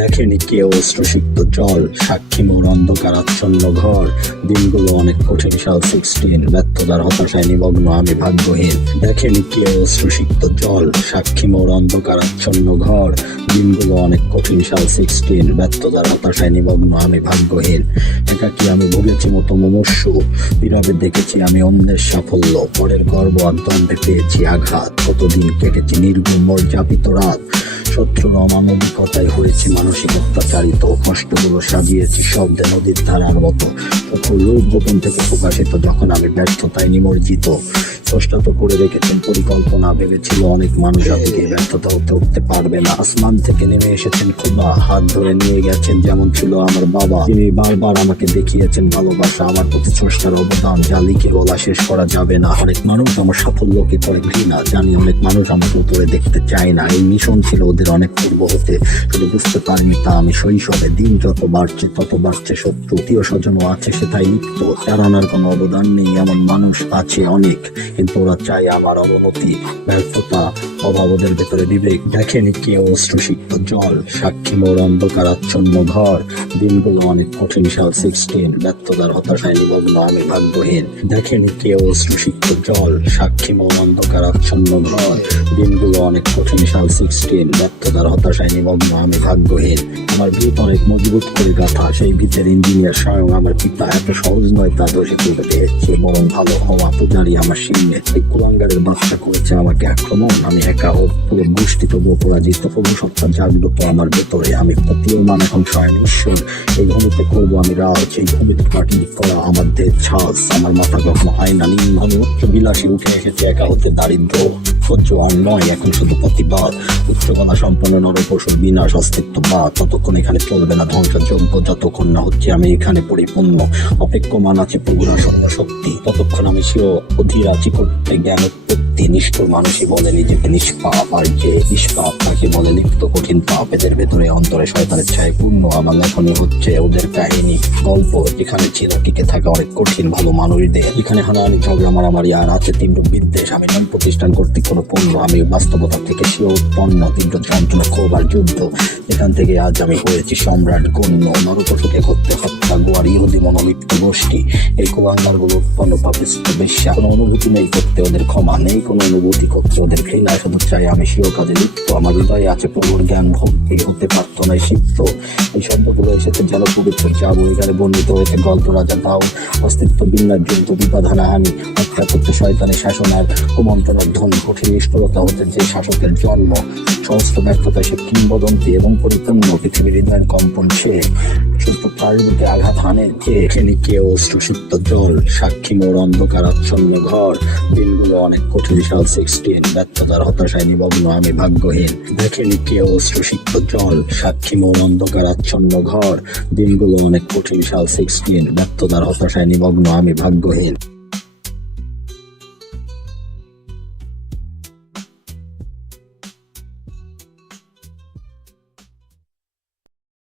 দেখেনি কেউ অশ্রুসিক্ত জল, সাক্ষী মোর অন্ধকার আচ্ছন্ন ঘর। দিনগুলো অনেক কঠিন, সাল 16, ব্যর্থতার হতাশায় নিমগ্ন আমি ভাগ্যহীন। দেখেনি কেউ অশ্রুসিক্ত জল, সাক্ষী মোর অন্ধকার আচ্ছন্ন ঘর। দিনগুলো অনেক কঠিন, সাল 16, ব্যর্থতার হতাশায় নিমগ্ন আমি ভাগ্যহীন। একাকী আমি ভুগেছি মতো মুমূর্ষু, নীরবে দেখেছি আমি অন্যের সাফল্য। পরের গর্ব আর দ্বন্দ্বে পেয়েছি আঘাত, কতদিন কেটেছি নির্গুণ মর্যাপিত রাত। শত্রুর অমানবিকতায় হয়েছি মানসিক অত্যাচারিত, কষ্টগুলো সাজিয়েছি শব্দে নদীর ধারার মতো। সকল রূপ গোপন থেকে প্রকাশিত যখন আমি ব্যর্থতায় নিমজ্জিত। স্রষ্টা তো করে রেখেছেন পরিকল্পনা, ভেবেছিল অনেক মানুষ থেকে ব্যর্থতা হতে উঠতে পারবে না। আসমান থেকে নেমে এসেছেন খোদা, হাত ধরে নিয়ে গেছেন যেমন ছিল আমার বাবা। তিনি বারবার আমাকে দেখিয়েছেন ভালোবাসা, আমার প্রতি স্রষ্টার অবদান যা লিখে বলা শেষ করা যাবে না। অনেক মানুষ আমার সাফল্যকে করে ঘৃণা, জানি অনেক মানুষ আমাকে উপরে দেখতে চায় না। এই মিশন ছিল ওদের অনেক পূর্ব হতে, শুধু বুঝতে পারিনি তা আমি শৈশবে। দিন যত বাড়ছে তত বাড়ছে শত্রু, আত্মীয় স্বজনও আছে সেটাই লিপ্ত। জানানোর কোনো অবদান নেই এমন মানুষ আছে অনেক, কিন্তু ওরা চায় আমার অবনতি। ব্যর্থতা, অভাব ওদের ভেতরে বিবেক। দেখেনি কেউ অশ্রুসিক্ত জল, সাক্ষী মোর অন্ধকার আচ্ছন্ন ঘর। দিনগুলো অনেক কঠিন, সাল 16, ব্যর্থতার হতাশায় নিমগ্ন আমি ভাগ্যহীন। দেখেনি কেউ অশ্রুসিক্ত জল, সাক্ষী মোর অন্ধকার আচ্ছন্ন ঘর। দিনগুলো অনেক কঠিন, সাল 16, ব্যর্থতার হতাশায় নিমগ্ন আমি ভাগ্যহীন। আমার ভিত অনেক মজবুত করে গাথা, সেই ভিতের ইঞ্জিনিয়ার স্বয়ং আমার পিতা। এত সহজ নয় তা দোষে তুলে দিয়েছে, বরং ভালো হওয়া পূজারি আমার সিংহে। এই কুলাঙ্গারের বাচ্চা করেছে আমাকে আক্রমণ, আমি একা ও পুরো গোষ্ঠী তবুও পরাজিত। প্রভু সত্তা জাগ্রত আমার ভেতরে, আমি প্রতীয়মান এখন স্বয়ং ঈশ্বর। এই ভূমিতে করবো আমি রাজ, এই ভূমিতে কাটিয়ে করা আমার দেহ ছাস। আমার মাথা কখনো আয়না নিম্ন বিলাসী উঠে এসেছে একা হতে দারিদ্র। সহ্য আর নয় এখন শুধু প্রতিবাদ, উচ্চকলা সম্পন্ন নরপশুর বিনাশ অস্তিত্ববাদ। ততক্ষণ এখানে চলবে না ধ্বংসযজ্ঞ, যতক্ষণ না হচ্ছে আমি এখানে পরিপূর্ণ। অপেক্ষমান আছে প্রভুর আসন্ন শক্তি, ততক্ষণ আমি সেও অধীর আছি করতে জ্ঞান উৎপত্তি। নিষ্ঠুর মানুষই বলে নিজেকে নিষ্পাপ, আর যে নিষ্পাপ তাকে বলে লিপ্ত কঠিন পাপ। এদের ভেতরে অন্তরে শয়তানের ছায় পূর্ণ। আমার লেখনী হচ্ছে ওদের কাহিনী গল্প, যেখানে ছিল টিকে থাকা অনেক কঠিন ভালো মানুষদের। এখানে হানাহানি ঝগড়া মারামারি আর আছে তীব্র বিদ্বেষ। আমি নয় প্রতিষ্ঠান কর্তৃক কোনো পণ্য, আমি বাস্তবতা থেকে সেও উৎপন্ন। তীব্র যন্ত্রণা, ক্ষোভ আর যুদ্ধ, এখান থেকে আজ আমি হয়েছি সম্রাট গণ্য। নরপশুকে হত্যা হত্যা গোয়ার ইহুদি মনোলিপ্ত গোষ্ঠী। এই কুয়াঙ্গার গুলো উৎপন্ন পাপিষ্ট বেশ্যা। কোনো অনুভূতি নেই করতে ওদের ক্ষমা, নেই কোনো অনুভূতি করতে ওদের ঘৃণা। শুধু চাই আমি সেও কাজে লিপ্ত। আমার হৃদয়ে আছে প্রভুর জ্ঞান, ভক্তি হতে পারত না সিক্ত। এই শব্দগুলো এসেছে যেন পবিত্র চাবু, এখানে বর্ণিত হয়েছে গল্প রাজা দাও। অস্তিত্ব বিন্যাস, যুদ্ধ, বিপদ, হানাহানি, হত্যা করতে শয়তানের শাসন আর কুমন্ত্রণার ধন। কঠিন নিষ্ঠুরতা হতে যে শাসকের জন্ম, সমস্ত ব্যর্থতায় সে কিংবদন্তি এবং পরিপূর্ণ। পৃথিবীর হৃদয়ের কম্পন সে, শুধু প্রাণীকে আঘাত হানে যে। এখানে কেউ অশ্রুসিক্ত জল, সাক্ষী মোর অন্ধকার আচ্ছন্ন ঘর। দিনগুলো অনেক কঠিন, সাল 16, ব্যর্থতার হতাশায় নিমগ্ন আমি ভাগ্যহীন। দেখেনি কেউ অশ্রুসিক্ত জল, সাক্ষী মোর অন্ধকার আচ্ছন্ন ঘর। দিনগুলো অনেক কঠিন, সাল 16, ব্যর্থতার হতাশায় নিমগ্ন আমি ভাগ্যহীন।